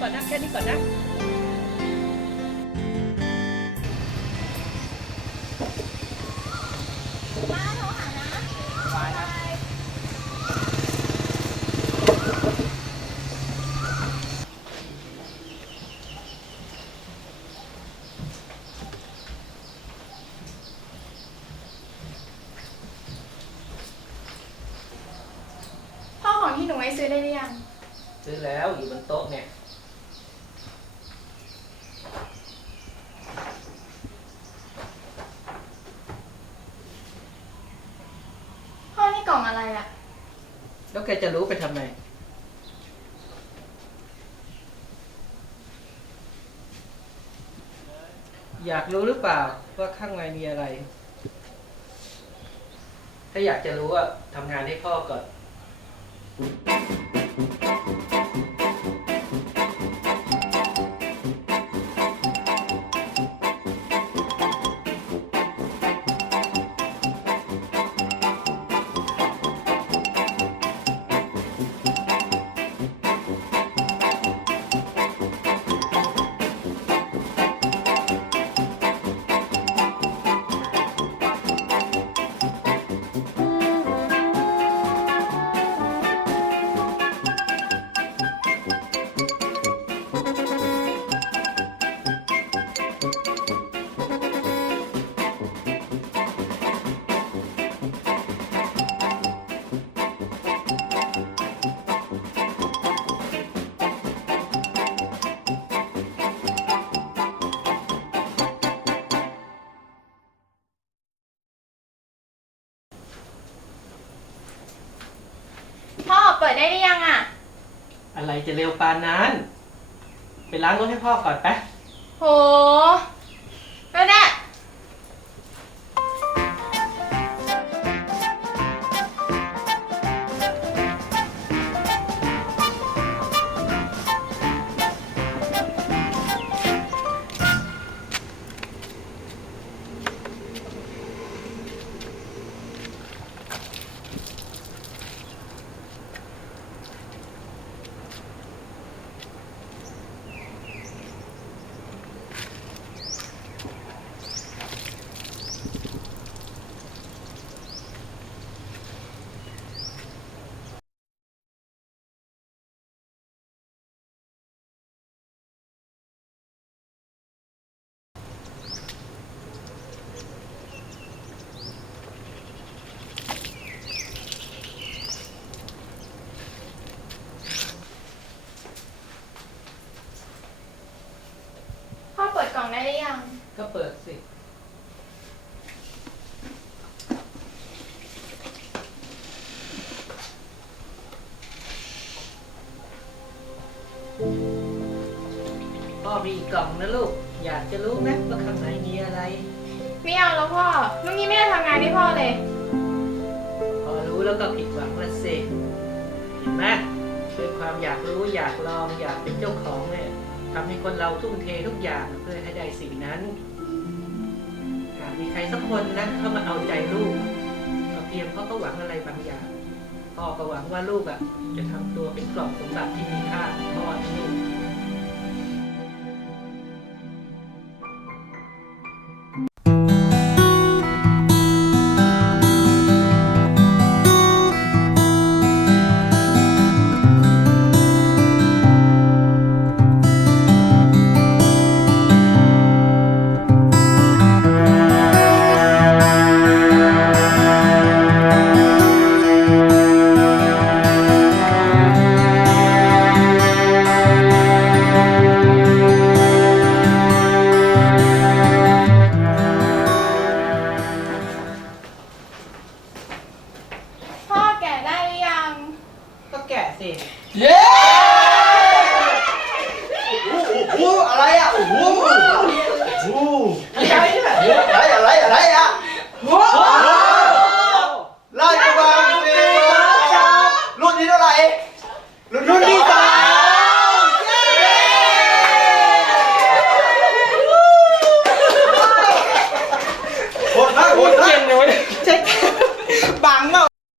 ก่อนนะแค่นี้ก่อนนะพ่อของที่หนูให้ซื้อได้หรือยัง ซื้อแล้วอยู่บนโต๊ะเนี่ย ล่องอะไรอะแล้วแกจะรู้ไปทำไม อยากรู้หรือเปล่าว่าข้างในมีอะไร ถ้าอยากจะรู้อะทำงานให้พ่อก่อน เปิดได้หรือยังอะอะไรจะเร็วปานนั้น ไปล้างรถให้พ่อก่อนไปะโห อเปิดกล่องได้หรือยัง ก็เปิดสิ พ่อมีอีกกล่องนะลูก อยากจะรู้ไหมว่าข้างในมีอะไร ไม่เอาแล้วพ่อเมื่อกี้ไม่ได้ทำงานให้พ่อเลย พอรู้แล้วก็ผิดหวังละสิ เห็นไหมด้วยความอยากรู้อยากลองอยากเป็นเจ้าของเนี่ย ทำให้คนเราทุ่มเททุกอย่างเพื่อให้ได้สิ่งนั้นหากมีใครสักคนนะเข้ามาเอาใจลูกก็เพียงเพราะเขาหวังอะไรบางอย่างพ่อก็หวังว่าลูกอะ จะทำตัวเป็นกล่องสมบัติที่มีค่าพ่อให้ลูก แกะสิเย้โอ้โหอะไรอะโอ้โห